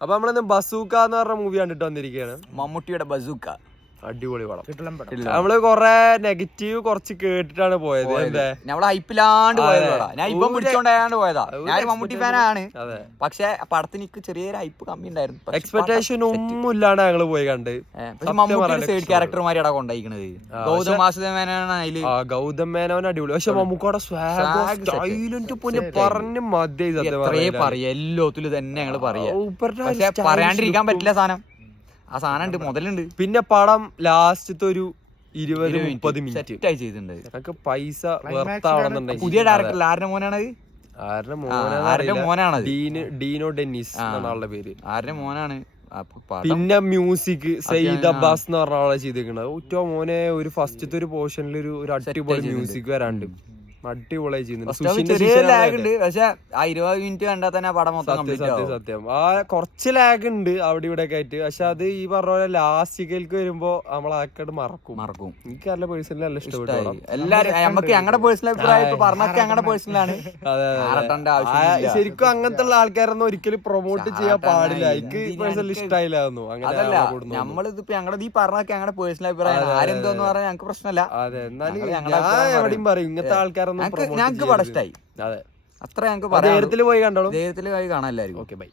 അപ്പൊ നമ്മളിന്ന് ബസൂക്ക എന്ന് പറഞ്ഞ മൂവി കണ്ടിട്ട് വന്നിരിക്കുകയാണ്. മമ്മൂട്ടിയുടെ ബസൂക്ക അടിപൊളി പടം. നമ്മള് കൊറേ നെഗറ്റീവ് കുറച്ച് കേട്ടിട്ടാണ് പോയത്. നമ്മള് ഹൈപ്പിലാണ്ട് പോയതാ. ഞാൻ ഇപ്പം പിടിച്ചോണ്ടാണ്ട് പോയതാ. ഞാൻ മമ്മൂട്ടി ഫാനാണ്. പക്ഷെ പടത്തിന് ചെറിയൊരു ഹൈപ്പ് കമ്മി ഉണ്ടായിരുന്നു. എക്സ്പെക്ടേഷൻ ഒന്നും ഇല്ലാണ്ട് ഞങ്ങള് പോയി കണ്ട്. പക്ഷെ മമ്മൂട്ടി സൈഡ് ക്യാരക്ടർമാരാണ് കൊണ്ടായിരിക്കണത്. ഗൗതം വാസുദേവനാണ് അതില്. ഗൗതം മേനോൻ അടിപൊളി. പക്ഷെ മമ്മൂക്കയുടെ സൈലന്റ് പൊന്നെ പറഞ്ഞ് മതി. പറയാ എല്ലാത്തിലും തന്നെ ഞങ്ങള് പറയാ. പക്ഷെ പറയാണ്ടിരിക്കാൻ പറ്റില്ല സാധനം. ആ സാധനം ഉണ്ട്, മുതലുണ്ട്. പിന്നെ പടം ലാസ്റ്റത്തെ ഒരു 20-30 മിനിറ്റ് ചെയ്തിട്ടുണ്ട്. പൈസ വെർത്താവണമെന്നുണ്ടെങ്കിൽ. പുതിയ ഡയറക്ടർ ആരുടെ മോനാണ്? ആരുടെ മോനാണ്? ഡീനോ ഡെന്നിസ് എന്നാണ് ആളുടെ പേര്. ആരുടെ മോനാണ്? പിന്നെ മ്യൂസിക് സയ്യിദ് അബ്ബാസ് എന്ന് പറഞ്ഞ ആളെ ചെയ്തേക്കണത്. ഒറ്റ മോനെ ഒരു ഫസ്റ്റത്തെ ഒരു പോർഷനിൽ ഒരു അടിപൊളി മ്യൂസിക് വരാണ്ട് അടിപൊളിയായി ചെയ്യുന്നുണ്ട്. പക്ഷെ ആ 20 മിനിറ്റ് കണ്ടാൽ തന്നെ പടം മൊത്തം സത്യം ആ കുറച്ച് ലാഗ് ഉണ്ട് അവിടെ ഇവിടെ ഒക്കെ ആയിട്ട്. പക്ഷെ അത് ഈ പറഞ്ഞ പോലെ ലാസ്റ്റിലേക്ക് വരുമ്പോ നമ്മളാക്കട്ട് മറക്കും. എനിക്ക് നല്ല പേഴ്സണലി നല്ല ഇഷ്ടപ്പെട്ടു. എല്ലാരും നമുക്ക് ഞങ്ങളുടെ പേഴ്സണൽ അഭിപ്രായം പറഞ്ഞൊക്കെ ഞങ്ങളുടെ പേഴ്സണലാണ്. ശരിക്കും അങ്ങനത്തെ ഉള്ള ആൾക്കാരൊന്നും ഒരിക്കലും പ്രൊമോട്ട് ചെയ്യാൻ പാടില്ല. എനിക്ക് പേഴ്സണലി ഇഷ്ടമായില്ലായിരുന്നു. അതല്ല, നമ്മളിതിപ്പോ ഞങ്ങളുടെ ഈ പറഞ്ഞൊക്കെ ഞങ്ങളുടെ പേഴ്സണൽ അഭിപ്രായം. ആരെന്തോന്ന് പറഞ്ഞാൽ ഞങ്ങൾക്ക് പ്രശ്നമല്ല. അതെ, എന്നാലും ഞാൻ എവിടെയും പറയും ഇങ്ങനത്തെ ആൾക്കാർ ഞങ്ങൾക്ക് പടം ഇഷ്ടായി. അതെ, അത്ര ഞങ്ങൾക്ക് പറയാം. ധൈര്യത്തിൽ പോയി കണ്ടോളൂ. ധൈര്യത്തിൽ പോയി കാണാൻ എല്ലാവരും. Okay, by.